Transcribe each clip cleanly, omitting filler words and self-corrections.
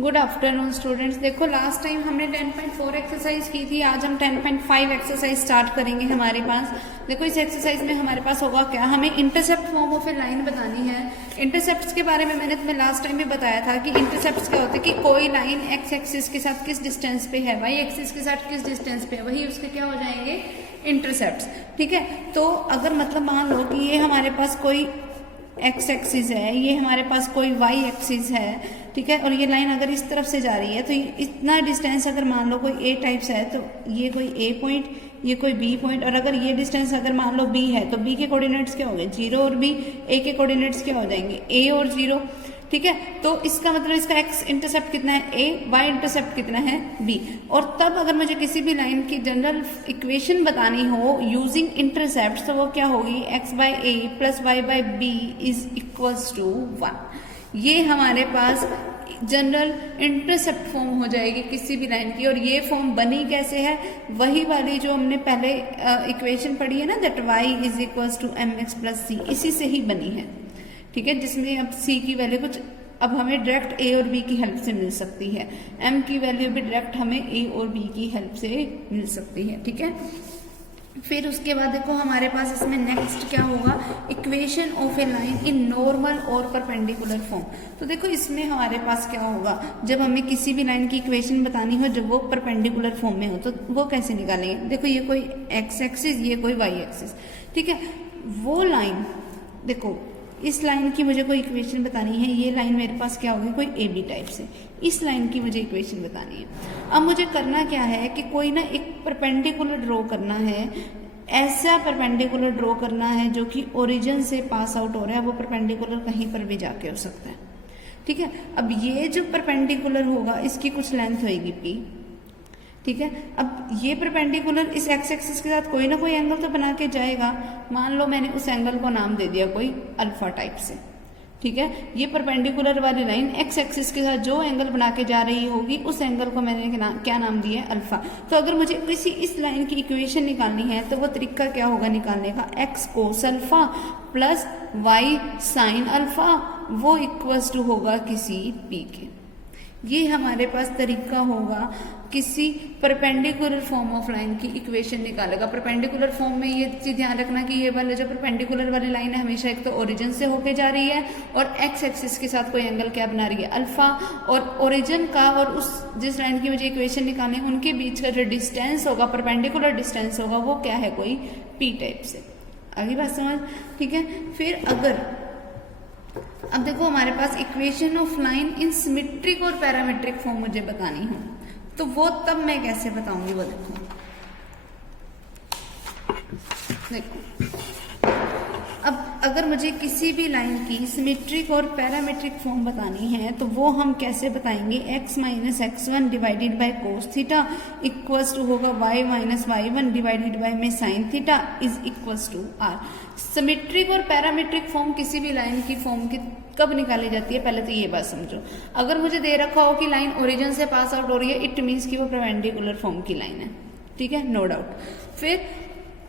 Good afternoon students. देखो last time हमने 10.4 exercise की थी, आज हम 10.5 एक्सरसाइज स्टार्ट करेंगे। हमारे पास देखो इस एक्सरसाइज में हमारे पास होगा क्या, हमें intercept form of a line बतानी है। इंटरसेप्ट्स के बारे में मैंने तुम्हें लास्ट टाइम भी बताया था कि इंटरसेप्ट्स क्या होते हैं कि कोई लाइन एक्स एक्सिस के साथ किस डिस्टेंस पे है, वाई एक्सिस के साथ किस डिस्टेंस पे है, वही उसके क्या हो जाएंगे, इंटरसेप्ट्स। ठीक है, तो अगर मतलब मान लो कि ये हमारे पास कोई एक्स एक्सिस है, ये हमारे पास कोई वाई एक्सिस है, ठीक है, और ये लाइन अगर इस तरफ से जा रही है तो इतना डिस्टेंस अगर मान लो कोई ए टाइप से है तो ये कोई ए पॉइंट, ये कोई बी पॉइंट, और अगर ये डिस्टेंस अगर मान लो बी है तो बी के कोऑर्डिनेट्स क्या हो गए, 0 और बी, ए के कोऑर्डिनेट्स क्या हो जाएंगे, ए और 0। ठीक है, तो इसका मतलब इसका एक्स इंटरसेप्ट कितना है, ए, वाई इंटरसेप्ट कितना है, बी। और तब अगर मुझे किसी भी लाइन की जनरल इक्वेशन बतानी हो यूजिंग इंटरसेप्ट तो वो क्या होगी, X by A plus Y by B is equals to 1। ये हमारे पास जनरल इंटरसेप्ट फॉर्म हो जाएगी किसी भी लाइन की। और ये फॉर्म बनी कैसे है, वही वाली जो हमने पहले इक्वेशन पढ़ी है ना, that Y is equals to M X plus C, इसी से ही बनी है। ठीक है, जिसमें अब सी की वैल्यू कुछ अब हमें डायरेक्ट ए और बी की हेल्प से मिल सकती है, एम की वैल्यू भी डायरेक्ट हमें ए और बी की हेल्प से मिल सकती है। ठीक है, फिर उसके बाद देखो हमारे पास इसमें नेक्स्ट क्या होगा, equation of a line in normal और परपेंडिकुलर फॉर्म। तो देखो इसमें हमारे पास क्या होगा, जब हमें किसी भी लाइन की इक्वेशन बतानी हो जब वो परपेंडिकुलर फॉर्म में हो तो वो कैसे निकालेंगे। देखो ये कोई एक्स एक्सिस, ये कोई वाई एक्सिस, ठीक है, वो लाइन देखो इस लाइन की मुझे कोई इक्वेशन बतानी है, ये लाइन मेरे पास क्या होगी, कोई ए बी टाइप से, इस लाइन की मुझे इक्वेशन बतानी है। अब मुझे करना क्या है कि कोई ना एक परपेंडिकुलर ड्रॉ करना है, ऐसा परपेंडिकुलर ड्रॉ करना है जो कि ओरिजिन से पास आउट हो रहा है, वो परपेंडिकुलर कहीं पर भी जाके हो सकता है। ठीक है, अब ये जो परपेंडिकुलर होगा इसकी कुछ लेंथ होगी पी। ठीक है, अब ये परपेंडिकुलर इस एक्स एक्सिस के साथ कोई ना कोई एंगल तो बना के जाएगा। मान लो मैंने उस एंगल को नाम दे दिया कोई अल्फा टाइप से। ठीक है, ये परपेंडिकुलर वाली लाइन एक्स एक्सिस के साथ जो एंगल बना के जा रही होगी उस एंगल को मैंने क्या नाम दिया है, अल्फा। तो अगर मुझे किसी इस लाइन की इक्वेशन निकालनी है तो वो तरीका क्या होगा निकालने का, X cos alpha plus Y sine alpha, वो इक्वल्स टू होगा किसी पी के। ये हमारे पास तरीका होगा किसी परपेंडिकुलर फॉर्म ऑफ लाइन की इक्वेशन निकालेगा। परपेंडिकुलर फॉर्म में ये चीज ध्यान रखना कि ये वाले जो परपेंडिकुलर वाली लाइन है हमेशा एक तो ओरिजिन से होके जा रही है और एक्स एक्सिस के साथ कोई एंगल क्या बना रही है, अल्फा। और ओरिजिन का और उस जिस लाइन की मुझे इक्वेशन निकालनी है उनके बीच का जो डिस्टेंस होगा, परपेंडिकुलर डिस्टेंस होगा, वो क्या है, कोई पी टाइप से। अगली बात समझ। ठीक है, फिर अगर अब देखो हमारे पास equation of line in symmetric और पैरामेट्रिक फॉर्म मुझे बतानी हो तो वो तब मैं कैसे बताऊंगी, वो देखो अब अगर मुझे किसी भी लाइन की सिमेट्रिक और पैरामेट्रिक फॉर्म बतानी है तो वो हम कैसे बताएंगे, x minus x1 divided by cos theta equals to होगा y minus y1 divided by में sine theta is equals to r। Symmetric और पैरामेट्रिक फॉर्म किसी भी लाइन की फॉर्म की कब निकाली जाती है, पहले तो ये बात समझो। अगर मुझे दे रखा हो कि लाइन ओरिजिन से पास आउट हो रही है, इट मीन्स कि वो परपेंडिकुलर फॉर्म की लाइन है। ठीक है, नो डाउट। फिर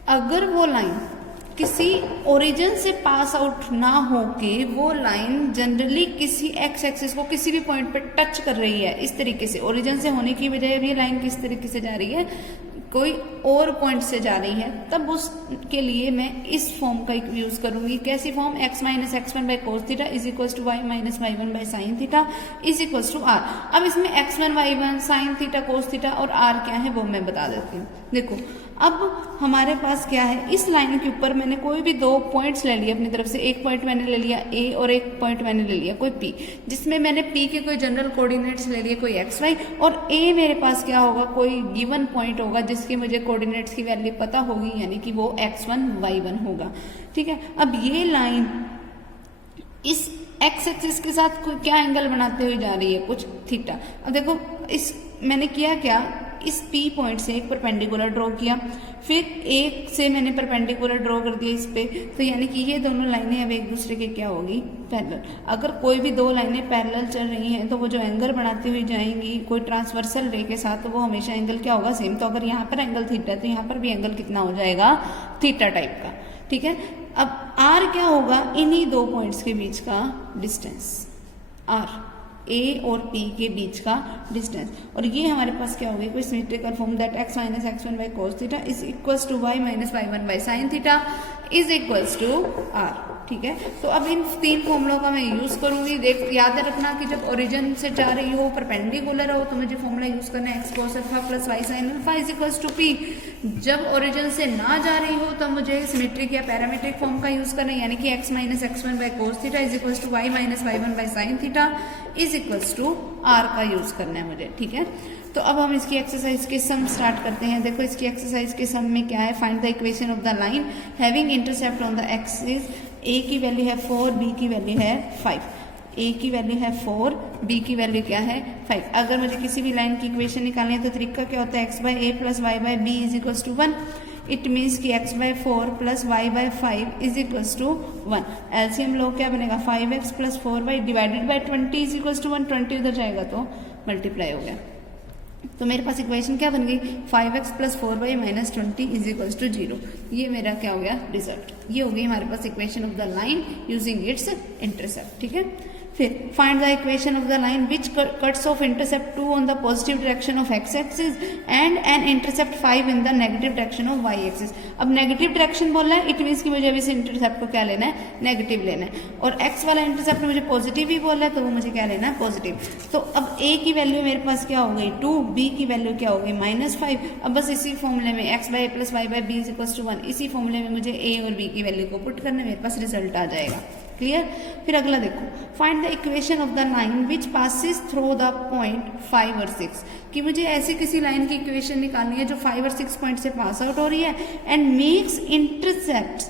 अगर वो लाइन किसी ओरिजिन से पास आउट ना होके वो लाइन जनरली किसी एक्स एक्सिस को किसी भी पॉइंट पे टच कर रही है, इस तरीके से ओरिजिन से होने की बजाय ये लाइन किस तरीके से जा रही है, कोई और पॉइंट से जा रही है, तब उसके लिए मैं इस फॉर्म का यूज करूंगी। कैसी form, x minus x1 by cos theta is equals to y minus y1 by sine theta is equals to r। अब इसमें x1 y1 sine theta cos theta और r क्या है वो मैं बता देती हूँ। देखो अब हमारे पास क्या है, इस लाइन के ऊपर मैंने कोई भी दो पॉइंट्स ले लिए अपनी तरफ से, एक पॉइंट मैंने ले लिया a और एक पॉइंट मैंने ले लिया कोई p, जिसमें मैंने p के कोई जनरल कोऑर्डिनेट्स ले लिए कोई x y, और a मेरे पास क्या होगा, कोई गिवन पॉइंट होगा जिसकी मुझे कोऑर्डिनेट्स की वैल्यू पता होगी, यानी कि वो x1 y1 होगा। ठीक है, अब ये लाइन इस एक्स एक्सिस के साथ क्या एंगल बनाते हुए जा रही है, कुछ थीटा। अब देखो इस मैंने किया क्या, इस P पॉइंट से एक परपेंडिकुलर ड्रॉ किया, फिर एक से मैंने परपेंडिकुलर ड्रॉ कर दिया इस पे, तो यानी कि ये दोनों लाइनें अब एक दूसरे के क्या होगी, पैरेलल। अगर कोई भी दो लाइनें पैरेलल चल रही हैं तो वो जो एंगल बनाती हुई जाएंगी कोई ट्रांसवर्सल रे के साथ, तो वो हमेशा एंगल क्या होगा, सेम। तो अगर यहाँ पर एंगल थीटा तो यहाँ पर भी एंगल कितना हो जाएगा, थीटा टाइप का। ठीक है, अब r क्या होगा, इन्हीं दो पॉइंट्स के बीच का डिस्टेंस r। ए और पी के बीच का डिस्टेंस। और ये हमारे पास क्या हो गया, कोई symmetrical form that x minus x1 by cos theta is equals to y minus y1 by sine theta is equals to r। ठीक है, तो अब इन तीन फॉर्मूलों का मैं यूज करूंगी। देख याद रखना कि जब ओरिजिन से जा रही हो, परपेंडिकुलर हो, तो मुझे फॉर्मूला यूज करना है x cos alpha plus y sin alpha is equals to p। जब ओरिजिन से ना जा रही हो तो मुझे सिमेट्रिक या पैरामीट्रिक फॉर्म का यूज करना है, यानी कि x minus x1 by cos theta is equals to y minus y1 by sine theta is equals to r का यूज करना है मुझे। ठीक है, तो अब हम इसकी एक्सरसाइज के सम स्टार्ट करते हैं। देखो इसकी एक्सरसाइज के सम में क्या है, find the equation of the line having intercept on the axis. a की वैल्यू है 4, b की वैल्यू है 5। a की वैल्यू है 4, b की वैल्यू क्या है 5। अगर मुझे किसी भी लाइन की इक्वेशन निकालनी है तो तरीका क्या होता है, x by A plus Y by B is equals to 1। It means कि x by 4 plus y by 5 is equals to 1। LCM लो क्या बनेगा, 5x plus 4y divided by 20 is equals to 1। 20 उधर जाएगा तो मल्टीप्लाई हो गया, तो मेरे पास इक्वेशन क्या बन गई, 5x plus 4y minus 20 is equals to 0। ये मेरा क्या हो गया रिजल्ट, ये हो गई हमारे पास equation of the line using its intercept. ठीक है, फिर find the equation of the line which cuts off intercept 2 on the positive direction of x axis and an intercept 5 in the negative direction of y axis. अब negative direction बोल रहा है, it means कि मुझे अभी इस intercept को क्या लेना है, नेगेटिव लेना है, और x वाला इंटरसेप्ट मुझे पॉजिटिव ही बोल रहा है, तो वो मुझे क्या लेना है, पॉजिटिव। तो अब a की वैल्यू मेरे पास क्या हो गई 2, b की वैल्यू क्या हो गई -5। अब बस इसी फॉर्मूले में x by A plus Y by B is equals to 1, इसी फॉर्मूले में मुझे a और b की वैल्यू को पुट करना, मेरे पास रिजल्ट आ जाएगा। क्लियर, फिर अगला देखो, find the equation of the line which passes through the point 5 और 6। कि मुझे ऐसी किसी लाइन की इक्वेशन निकालनी है जो 5 और 6 पॉइंट से पास आउट हो रही है and makes intercepts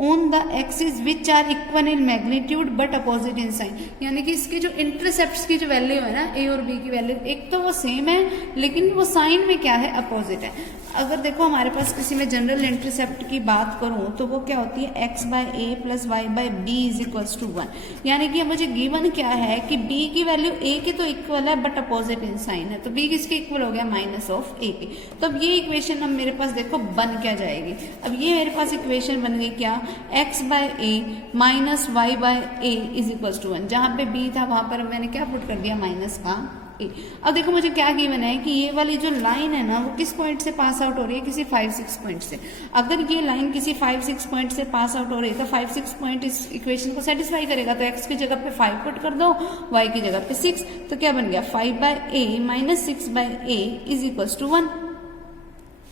on the axis which are equal in magnitude but opposite in sign. यानी कि इसके जो इंटरसेप्ट्स की जो वैल्यू है ना, ए और बी की वैल्यू, एक तो वो सेम है लेकिन वो साइन में क्या है, अपोजिट है। अगर देखो हमारे पास किसी में जनरल इंटरसेप्ट की बात करूं तो वो क्या होती है, x by A plus Y by B is equals to 1। यानी कि मुझे गिवन क्या है कि b की वैल्यू a के तो इक्वल है बट अपोजिट इन साइन है, तो b किसके इक्वल हो गया, माइनस ऑफ a के। तो अब ये इक्वेशन अब मेरे पास देखो बन क्या जाएगी, अब ये मेरे पास इक्वेशन बन गई क्या, x by a minus y by a is equals to 1। जहां पे b था वहां पर मैंने क्या पुट कर दिया, माइनस का a। अब देखो मुझे क्या गिवन है कि ये वाली जो लाइन है ना वो किस पॉइंट से पास आउट हो रही है, किसी 5-6 पॉइंट से। अगर ये लाइन किसी 5-6 पॉइंट से पास आउट हो रही है तो 5-6 पॉइंट इस इक्वेशन को सेटिस्फाई करेगा, तो x की जगह पे 5 पुट कर दो, y की जगह पे 6, तो क्या बन गया 5 by a minus 6 by a is equals to 1।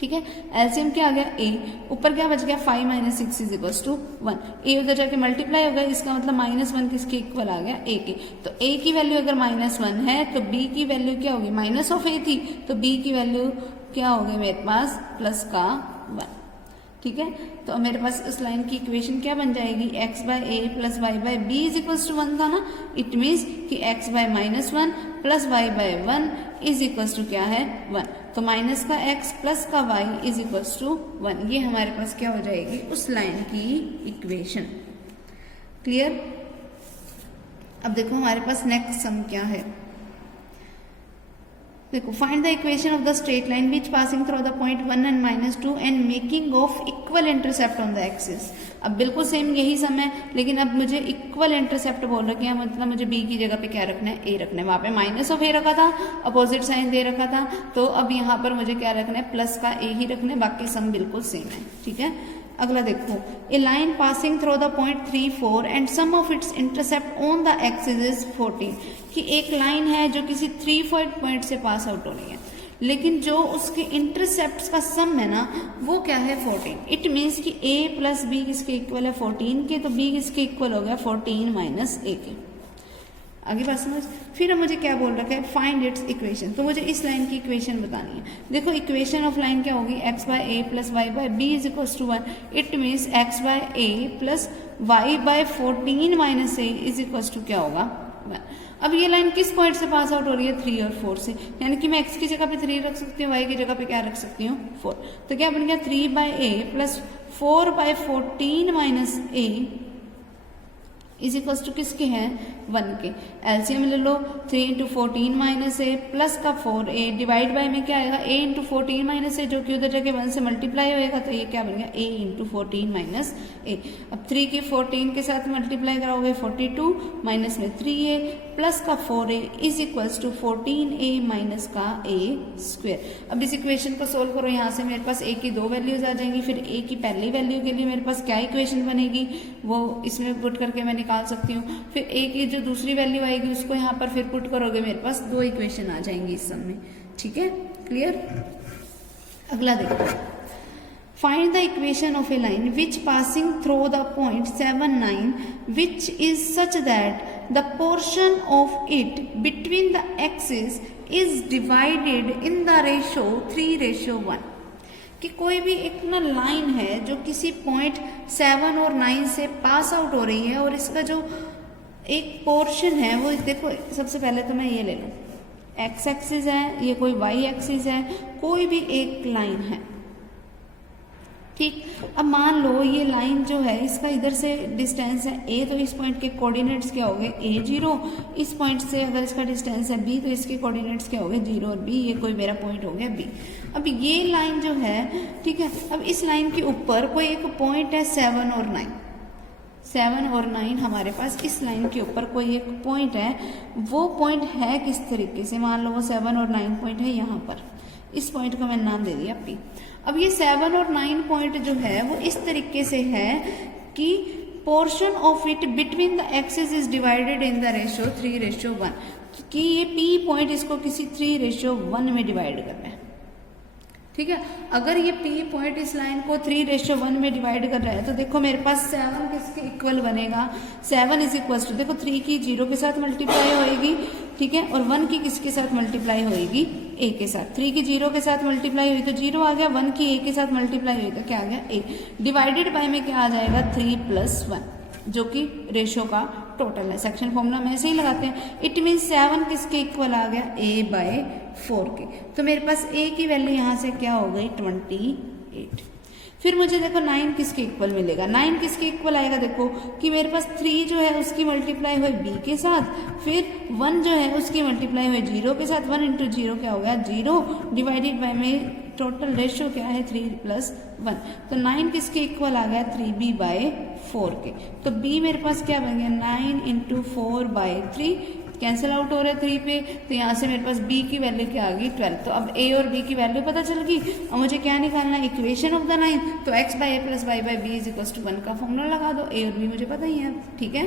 ठीक है, एलसीएम क्या आ गया, a ऊपर क्या बच गया, 5 minus 6 is equals to 1। a उधर जाके मल्टीप्लाई हो गया, इसका मतलब -1 किसके इक्वल आ गया, a के। तो a की वैल्यू अगर -1 है तो b की वैल्यू क्या होगी, माइनस ऑफ a थी, तो b की वैल्यू क्या हो गई मेरे पास, प्लस का 1। ठीक है, तो मेरे पास इस लाइन की इक्वेशन क्या बन जाएगी, x by A plus Y by B is equals to 1 था ना। इट मीन्स कि x by -1 plus Y by 1 is equals to क्या है, 1। तो माइनस का x प्लस का y इज इक्वल्स टू 1, ये हमारे पास क्या हो जाएगी, उस लाइन की इक्वेशन। क्लियर, अब देखो हमारे पास नेक्स्ट सम क्या है, देखो find the equation of the straight line which passing through the point 1 and -2 and making of equal intercept on the axis. अब बिल्कुल सेम यही सम है, लेकिन अब मुझे इक्वल इंटरसेप्ट बोल रखे हैं, मतलब मुझे b की जगह पे क्या रखना है, a रखना है। वहां पे माइनस ऑफ a रखा था, अपोजिट साइन दे रखा था, तो अब यहाँ पर मुझे क्या रखना है, प्लस का a ही रखना है, बाकी सम बिल्कुल सेम है। ठीक है, अगला देखो, a line passing through the point 3, 4 and sum of its intercept on the axis is 14। कि एक लाइन है जो किसी 3 पॉइंट से पास आउट हो रही है, लेकिन जो उसके इंटरसेप्ट का सम है ना वो क्या है, 14। इट मीन्स कि a प्लस बी किसके इक्वल है, 14 के, तो b किसके इक्वल हो गया, 14 माइनस a के। आगे बात समझ। फिर मुझे क्या बोल रखा है, फाइंड इट्स इक्वेशन, तो मुझे इस लाइन की इक्वेशन बतानी है। देखो इक्वेशन ऑफ लाइन क्या होगी, x by A plus Y by B is equal to 1। It means x by A plus Y by 14 minus a is equal to क्या होगा, 1। अब ये लाइन किस पॉइंट से पास आउट हो रही है, 3 और 4 से, यानी कि मैं x की जगह पे 3 रख सकती हूँ, y की जगह पे क्या रख सकती हूँ, 4। तो क्या बन गया, 3 by A plus 4 by 14 minus a is equals to किसके हैं, 1 के। एलसीएम ले लो, 3 इंटू 14 माइनस ए प्लस का 4a डिवाइड बाय में क्या आएगा, a इंटू 14 माइनस ए, जो कि उधर जाके 1 से मल्टीप्लाई होएगा, तो ये क्या बन गया, a इंटू 14 माइनस ए। अब 3 की 14 के साथ मल्टीप्लाई कराओगे 42 माइनस में 3a प्लस का 4a is equals to 14a minus का a स्क्वायर। अब इस इक्वेशन को सोल्व करो, यहाँ से मेरे पास a की दो वैल्यूज आ जाएंगी, फिर a की पहली वैल्यू के लिए मेरे पास क्या इक्वेशन बनेगी वो इसमें पुट करके मैं निकाल सकती हूँ। फिर a की जो दूसरी वैल्यू आएगी उसको यहाँ पर फिर पुट करोगे, मेरे पास दो इक्वेशन आ जाएंगी इस सम में। ठीक है, क्लियर। अगला देखो, find the equation of a line which passing through the point 7, 9 which is such that the portion of it between the axes is divided in the ratio 3:1। कि कोई भी एक ना लाइन है जो किसी पॉइंट 7 और 9 से पास आउट हो रही है और इसका जो एक पोर्शन है वो देखो, सबसे पहले तो मैं ये ले लूँ, एक्स एक्सिस है, ये कोई वाई एक्सिस है, कोई भी एक लाइन है। ठीक, अब मान लो ये लाइन जो है इसका इधर से डिस्टेंस है a, तो इस पॉइंट के कोऑर्डिनेट्स क्या हो गए a0, इस पॉइंट से अगर इसका डिस्टेंस है b तो इसके कोऑर्डिनेट्स क्या हो गए 0 और b, ये कोई मेरा पॉइंट हो गया b। अब ये लाइन जो है, ठीक है, अब इस लाइन के ऊपर कोई एक पॉइंट है 7 और 9, 7 और 9 हमारे पास इस लाइन के ऊपर कोई एक पॉइंट है। वो पॉइंट है किस तरीके से, मान लो वो 7 और 9 पॉइंट है यहाँ पर, इस पॉइंट का मैंने नाम दे दिया P। अब ये 7 और 9 पॉइंट जो है वो इस तरीके से है कि portion of it between the axis is divided in the ratio 3:1, कि ये P पॉइंट इसको किसी 3:1 में डिवाइड करना है। ठीक है, अगर ये P पॉइंट इस लाइन को 3:1 में डिवाइड कर रहा है तो देखो मेरे पास 7 किसके इक्वल बनेगा, 7 इज इक्वल टू, देखो 3 की 0 के साथ मल्टीप्लाई होएगी, ठीक है, और 1 की किसके साथ मल्टीप्लाई होएगी, a के साथ। 3 की 0 के साथ मल्टीप्लाई हुई तो 0 आ गया, 1 की a के साथ मल्टीप्लाई हुई तो क्या आ गया a, डिवाइडेड बाय में क्या आ जाएगा 3+1, जो कि रेशियो का टोटल है। सेक्शन फॉर्मूला में ऐसे ही लगाते हैं। इट मीन 7 किसके इक्वल आ गया, a/4 के। तो मेरे पास a की वैल्यू यहाँ से क्या हो गई 28। फिर मुझे देखो 9 किसके इक्वल मिलेगा, 9 किसके इक्वल आएगा, देखो कि मेरे पास 3 जो है उसकी मल्टीप्लाई हुई b के साथ, फिर 1 जो है उसकी मल्टीप्लाई हुई 0 के साथ, 1 इंटू 0 क्या हो गया 0, डिवाइडेड बाय में टोटल रेशियो क्या है 3+1, तो 9 किसके इक्वल आ गया 3b/4 के। तो b मेरे पास क्या बन गया 9 इंटू 4/3, कैंसिल आउट हो रहा है 3 पे, तो यहाँ से मेरे पास b की वैल्यू क्या आ गई 12। तो अब a और b की वैल्यू पता चल गई। अब मुझे क्या निकालना है, इक्वेशन ऑफ द लाइन, तो x/a + y/b is equal to 1 का फॉर्मूला लगा दो, a और b मुझे पता ही है। ठीक है,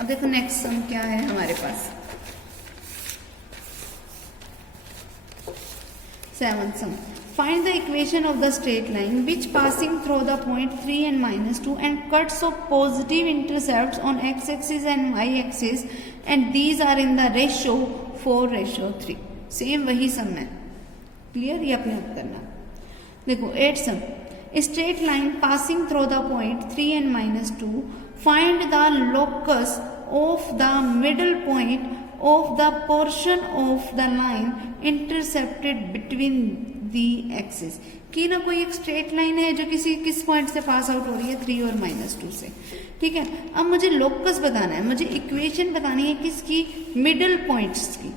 अब देखो नेक्स्ट सम क्या है हमारे पास, 7th sum। Find the equation of the straight line which passing through the point 3 and -2 and cuts of positive intercepts on x-axis and y-axis and these are in the ratio 4:3। Same वही सम है, clear, ये अपने आप करना। देखो 8th sum, straight line passing through the point 3 and -2, find the locus of the middle point of the portion of the line intercepted between the axis। कि ना कोई एक स्ट्रेट लाइन है जो किस पॉइंट से पास आउट हो रही है 3 और -2 से। ठीक है, अब मुझे लोकस बताना है, मुझे इक्वेशन बतानी है किसकी, मिडल पॉइंट्स की।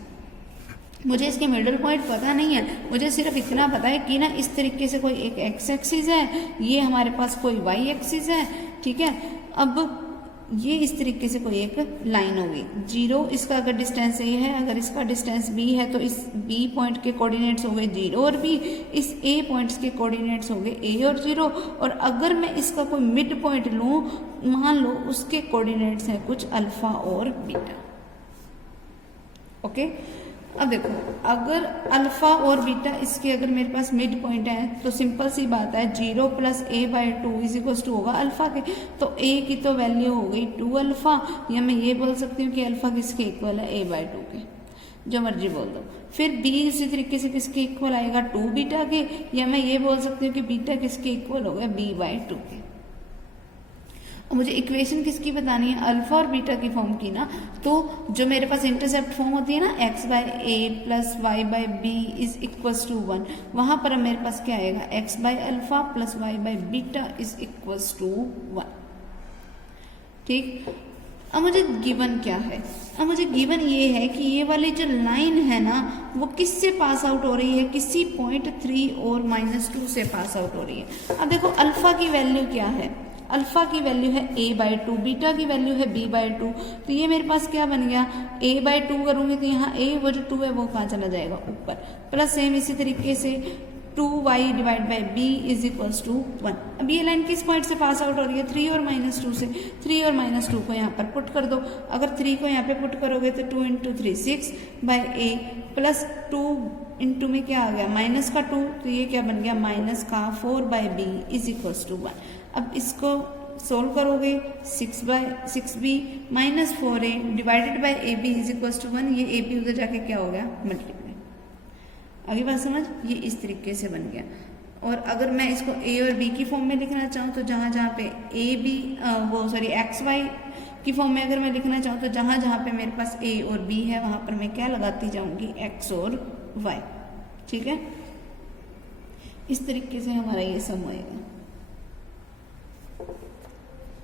मुझे इसके मिडल पॉइंट पता नहीं है, मुझे सिर्फ इतना पता है कि ना इस तरीके से कोई एक एक्स एक्सिस है, ये हमारे पास कोई वाई एक्सिस है। ठीक है, अब ये इस तरीके से कोई एक लाइन होगी, 0 इसका अगर डिस्टेंस a है, अगर इसका डिस्टेंस b है तो इस b पॉइंट के कोऑर्डिनेट्स हो गए 0 और b, इस a पॉइंट्स के कोऑर्डिनेट्स हो गए a और 0, और अगर मैं इसका कोई मिड पॉइंट लूं, मान लो उसके कोऑर्डिनेट्स हैं कुछ अल्फा और बीटा। ओके, अब देखो अगर अल्फा और बीटा इसके अगर मेरे पास मिड पॉइंट है तो सिंपल सी बात है 0 + a/2 इज इक्वल टू होगा अल्फा के, तो a की तो वैल्यू हो गई 2 अल्फा, या मैं ये बोल सकती हूँ कि अल्फा किसके इक्वल है a/2 के, जो मर्जी बोल दो। फिर b इसी तरीके से किसके इक्वल आएगा 2 बीटा के, या मैं ये बोल सकती हूँ कि बीटा किसके इक्वल हो गया b/2 के। और मुझे इक्वेशन किसकी बतानी है, अल्फा और बीटा की फॉर्म की ना, तो जो मेरे पास इंटरसेप्ट फॉर्म होती है ना x/a + y/b is equals to 1, वहां पर मेरे पास क्या आएगा x/अल्फा + y/बीटा इज इक्वल्स टू 1। ठीक, अब मुझे गिवन क्या है, अब मुझे गिवन ये है कि ये वाली जो लाइन है ना वो किससे पास आउट हो रही है, किसी पॉइंट 3 और -2 से पास आउट हो रही है। अब देखो अल्फा की वैल्यू क्या है, अल्फा की वैल्यू है a/2, बीटा की वैल्यू है b/2। तो ये मेरे पास क्या बन गया, a/2 करूंगी तो यहाँ a वो जो 2 है वो कहाँ चला जाएगा, ऊपर, प्लस सेम इसी तरीके से 2y divide by b is equals to 1। अब ये लाइन किस पॉइंट से पास आउट हो रही है, 3 और -2 से। 3 और -2 को यहाँ पर पुट कर दो, अगर 3 को यहाँ पे पुट करोगे तो 2 into 3 6 by a plus 2 into में क्या आ गया माइनस का 2, तो ये क्या बन गया माइनस का 4 by b is equals to 1। अब इसको सोल्व करोगे 6b माइनस 4a divided by a b is equals to 1, ये a b उधर जाके क्या हो गया मल्टीप्लाई। आगे बात समझ, ये इस तरीके से बन गया। और अगर मैं इसको a और b की फॉर्म में लिखना चाहूँ तो जहाँ जहाँ पे एक्स वाई की फॉर्म में अगर मैं लिखना चाहूँ तो जहाँ जहाँ पे मेरे पास a और b है वहाँ पर मैं क्या लगाती जाऊँगी, x और y। ठीक है, इस तरीके से हमारा ये सम होएगा।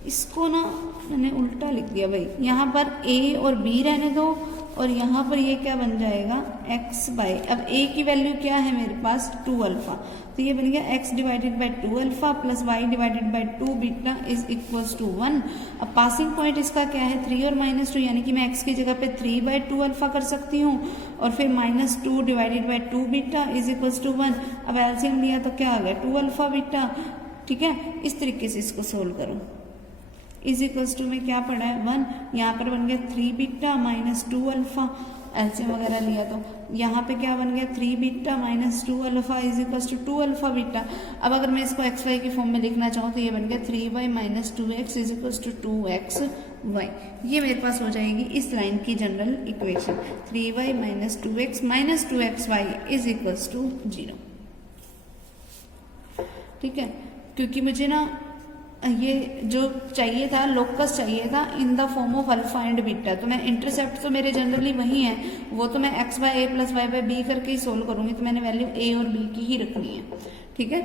इसको ना मैंने उल्टा लिख दिया भाई, यहाँ पर a और b रहने दो और यहाँ पर ये क्या बन जाएगा x बाई, अब a की वैल्यू क्या है मेरे पास 2 अल्फा, तो ये बन गया x divided by 2 alpha plus y divided by 2 beta is equals to 1। अब पासिंग पॉइंट इसका क्या है 3 और -2, यानी कि मैं x की जगह पे 3/2 अल्फा कर सकती हूँ और फिर -2 divided by 2 beta is equals to 1। अब एलसीएम लिया तो क्या आ गया 2 अल्फा बीटा। ठीक है, इस तरीके से इसको सोल्व करो। इज इक्वल्स टू में क्या पड़ा है 1, यहाँ पर बन गया 3 बीटा माइनस 2 अल्फा, एलसीएम वगैरह लिया तो यहाँ पे क्या बन गया 3 beta minus 2 alpha is equals to 2 alpha beta. अब अगर मैं इसको एक्स वाई की फॉर्म में लिखना चाहूँ तो ये बन गया 3y minus 2x is equals to 2xy। ये मेरे पास हो जाएगी इस लाइन की general equation, 3y minus 2x minus 2xy is equals to 0। ठीक है, क्योंकि मुझे ना ये जो चाहिए था लोकस चाहिए था in the form of alpha and beta, तो मैं इंटरसेप्ट तो मेरे जनरली वही है, वो तो मैं x by a plus y by b करके ही सोल्व करूंगी, तो मैंने वैल्यू a और b की ही रखनी है। ठीक है,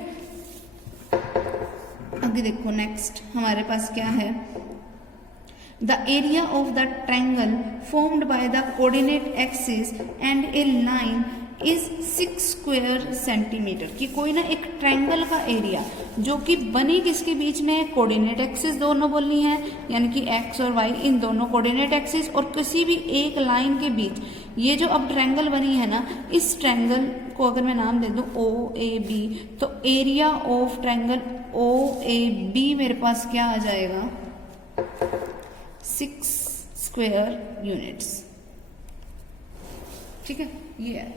आगे देखो नेक्स्ट हमारे पास क्या है, the area of the triangle formed by the coordinate axis and A line is 6 square centimetre. कि कोई ना एक ट्रायंगल का एरिया जो कि बनी किसके बीच में, कोऑर्डिनेट एक्सिस दोनों बोलनी है, यानी कि x और y इन दोनों कोऑर्डिनेट एक्सिस और किसी भी एक लाइन के बीच, ये जो अब ट्रायंगल बनी है ना, इस ट्रायंगल को अगर मैं नाम दे दूं OAB, तो एरिया ऑफ ट्रायंगल OAB मेरे पास क्या आ जाएगा 6 स्क्वायर यूनिट्स। ठीक है, ये है।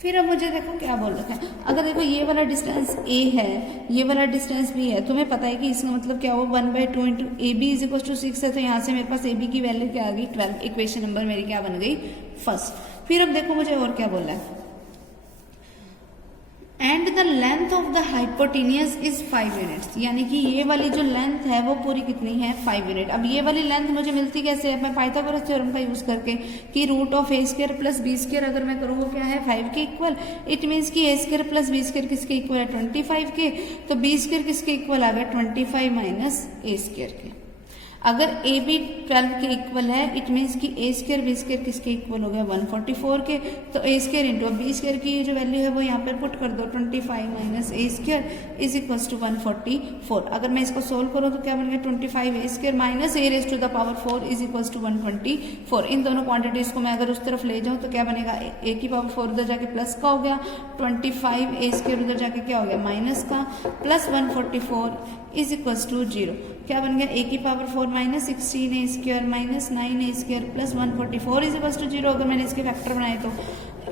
फिर अब मुझे देखो क्या बोल रखा है, अगर देखो ये वाला डिस्टेंस a है, ये वाला डिस्टेंस b है, तुम्हें पता है कि इसका मतलब क्या हुआ 1/2 into a b is equal to 6 है, तो यहाँ से मेरे पास ए बी की वैल्यू क्या आ गई 12। इक्वेशन नंबर मेरी क्या बन गई फर्स्ट। फिर अब देखो मुझे और क्या बोला है, and the length of the hypotenuse is 5 units, यानी कि ये वाली जो लेंथ है वो पूरी कितनी है 5 यूनिट। अब ये वाली लेंथ मुझे मिलती कैसे है, मैं पाइथागोरस थ्योरम का यूज करके कि root of a square plus b square अगर मैं करूँ वो क्या है 5 के इक्वल, इट मीन्स कि ए स्क्वायर प्लस बी स्क्वायर किसके इक्वल है 25 के, तो बी स्क्वायर किसके इक्वल आ गया 25 माइनस ए स्क्वायर के। अगर ए बी 12 के इक्वल है, इट मीन्स कि ए स्क्वायर बी स्क्वायर किसके इक्वल हो गया 144 के, तो ए स्क्वायर इंटू बी स्क्वायर की जो वैल्यू है वो यहाँ पर पुट कर दो 25 minus a square is equals to 144। अगर मैं इसको सोल्व करूँ तो क्या बन गया 25 A square minus A raise to the power 4 is equals to 124। इन दोनों क्वांटिटीज को मैं अगर उस तरफ ले जाऊँ तो क्या बनेगा ए की पावर 4 उधर जाके प्लस का हो गया, 25 ए स्क्वायर उधर जाके क्या हो गया माइनस का, प्लस 144 इज इक्वल्स टू 0। क्या बन गया ए की power 4 minus 16 a square minus 9 a square plus 144 is equals to 0। अगर मैंने इसके फैक्टर बनाए तो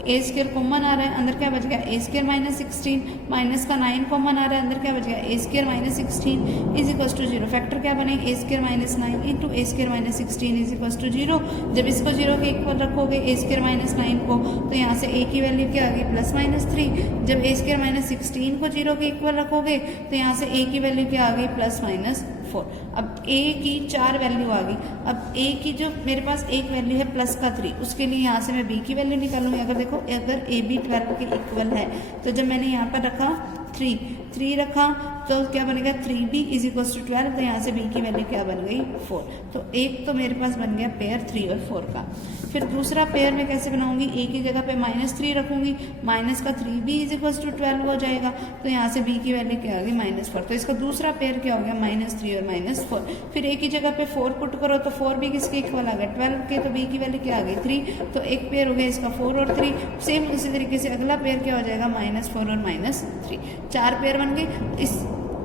ए स्क्वायर कॉमन आ रहा है, अंदर क्या बच गया ए स्क्वायर माइनस 16 माइनस का 9 कॉमन आ रहा है, अंदर क्या बच गया A square minus 16 is equals to 0। Factor क्या बने A square minus 9 into A square minus 16 is equals to 0। जब इसको 0 के इक्वल रखोगे ए स्क्वायर माइनस 9 को, तो यहाँ से ए की वैल्यू क्या आ गई प्लस माइनस 3। जब ए स्क्वायर माइनस 16 को 0 के इक्वल रखोगे तो यहाँ से ए की वैल्यू क्या आ गई प्लस माइनस 4। अब ए की 4 वैल्यू आ गई। अब ए की जो मेरे पास एक वैल्यू है प्लस का 3, उसके लिए यहाँ से मैं बी की वैल्यू निकालूंगी। अगर देखो अगर ए बी 12 के इक्वल है तो जब मैंने यहाँ पर रखा 3 रखा तो क्या बनेगा 3b इज इक्वल टू 12, तो यहाँ से b की वैल्यू क्या बन गई 4। तो एक तो मेरे पास बन गया पेयर 3 और 4 का। फिर दूसरा पेयर में कैसे बनाऊंगी, a की जगह पे -3 रखूंगी, माइनस का 3b इज इक्वल टू 12 हो जाएगा, तो यहाँ से b की वैल्यू क्या आ गई -4। तो इसका दूसरा पेयर क्या हो गया -3 और -4। फिर a की जगह पे 4 पुट करो तो 4 भी किसके इक्वल आ गया 12 के, तो b की वैल्यू क्या आ गई 3। तो एक पेयर हो गया इसका 4 और 3। सेम उसी तरीके से अगला पेयर क्या हो जाएगा -4 और -3। 4 पेयर बन गए। इस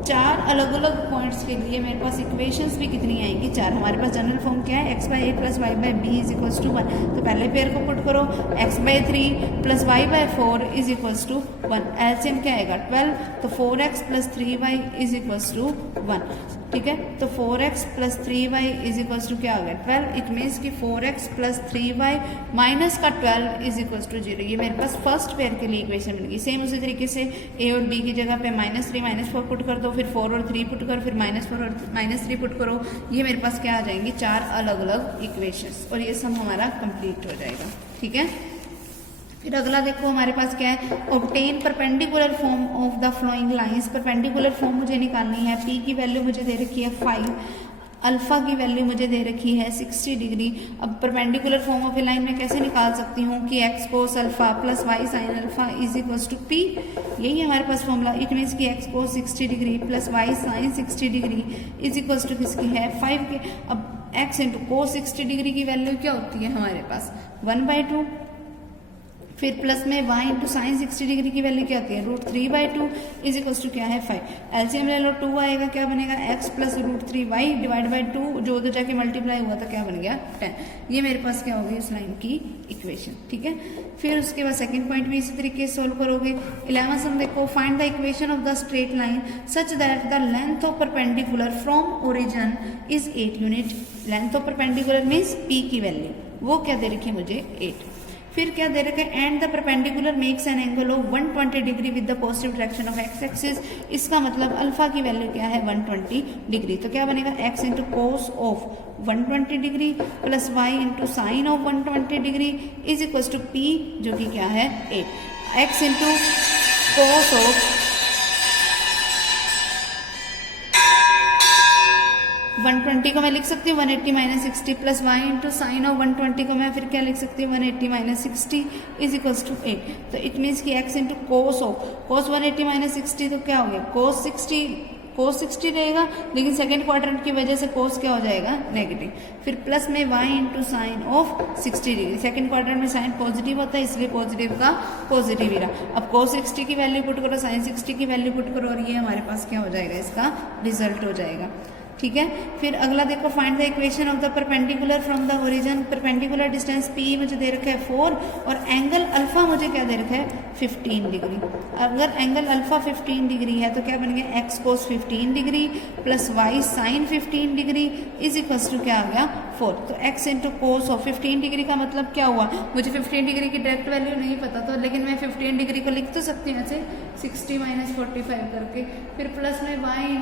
4 अलग अलग पॉइंट्स के लिए मेरे पास इक्वेशंस भी कितनी आएंगी 4। हमारे पास जनरल फॉर्म क्या है x/a + y/b is equal to 1। तो पहले पेयर को पुट करो x/3 + y/4 is equal to 1। LCM क्या आएगा 12, तो 4x + 3y is equal to 1। ठीक है, तो 4x + 3y is equal to क्या हो गया 12। इट मीन्स कि 4x + 3y माइनस का 12 इज इक्वल टू 0। ये मेरे पास फर्स्ट पेयर के लिए इक्वेशन बन गई। सेम उसी तरीके से a और b की जगह पे -3 -4 पुट कर दो, फिर 4 और 3 पुट करो, फिर -4 और -3 पुट करो। ये मेरे पास क्या आ जाएंगी 4 अलग अलग इक्वेशंस, और ये सब हमारा कंप्लीट हो जाएगा। ठीक है, फिर अगला देखो हमारे पास क्या है, obtain perpendicular form of the flowing lines. Perpendicular form मुझे निकालनी है। p की वैल्यू मुझे दे रखी है 5, अल्फा की वैल्यू मुझे दे रखी है 60 डिग्री। अब perpendicular form of a line में कैसे निकाल सकती हूँ कि x cos alpha + y sin alpha is equal to p। यही हमारे पास फॉर्मूला। इट मीन्स कि x cos 60 degree + y sin 60 degree is equal to किसकी है 5 के। अब x × cos 60 डिग्री की वैल्यू क्या होती है हमारे पास 1/2, फिर प्लस में y × sin 60 डिग्री की वैल्यू क्या होती है √3/2 इज इक्वल टू क्या है 5। एलसीएम ले लो 2 आएगा, क्या बनेगा x + √3y / 2, जो उधर जाके मल्टीप्लाई हुआ तो क्या बन गया 10। ये मेरे पास क्या होगी इस लाइन की इक्वेशन। ठीक है, फिर उसके बाद सेकंड पॉइंट भी इसी तरीके से सोल्व करोगे। 11 हम देखो, find the equation of the straight line such that the length of perpendicular from origin is 8 unit. Length of perpendicular means p की वैल्यू वो क्या दे रखी है मुझे 8। फिर क्या दे रखा है, and the perpendicular makes an angle of 120 degree with the positive direction of x axis. इसका मतलब अल्फा की वैल्यू क्या है 120 डिग्री। तो क्या बनेगा x × cos of 120 degree + y × sin of 120 degree is equal to p, जो कि क्या है 8। x × cos ऑफ 120 को मैं लिख सकती हूँ 180 - 60 + y × sin ऑफ 120 को मैं फिर क्या लिख सकती हूँ 180 - 60 इज इक्वल टू 8। तो इट मीन्स कि x × cos ऑफ cos 180 - 60 तो क्या हो गया cos 60 रहेगा, लेकिन सेकेंड क्वाड्रेंट की वजह से cos क्या हो जाएगा नेगेटिव। फिर प्लस में y × sin of 60 degree. Second quadrant में साइन पॉजिटिव होता है, इसलिए पॉजिटिव का पॉजिटिव ही रहा। अब cos 60 की वैल्यू पुट करो, sin 60 की वैल्यू पुट करो, और ये हमारे पास क्या हो जाएगा इसका रिजल्ट हो जाएगा। ठीक है, फिर अगला देखो, find the equation of the perpendicular from the origin. Perpendicular distance p मुझे दे रखा है 4, और एंगल अल्फा मुझे क्या दे रखा है 15 डिग्री। अगर एंगल अल्फा 15 डिग्री है तो क्या बन गया x cos 15 degree + y sin 15 degree is equal to क्या आ गया 4। तो x × cos ऑफ 15 डिग्री का मतलब क्या हुआ, मुझे 15 डिग्री की डायरेक्ट वैल्यू नहीं पता, तो लेकिन मैं 15 डिग्री को लिख तो सकती हूँ ऐसे 60 - 45 करके, फिर प्लस में y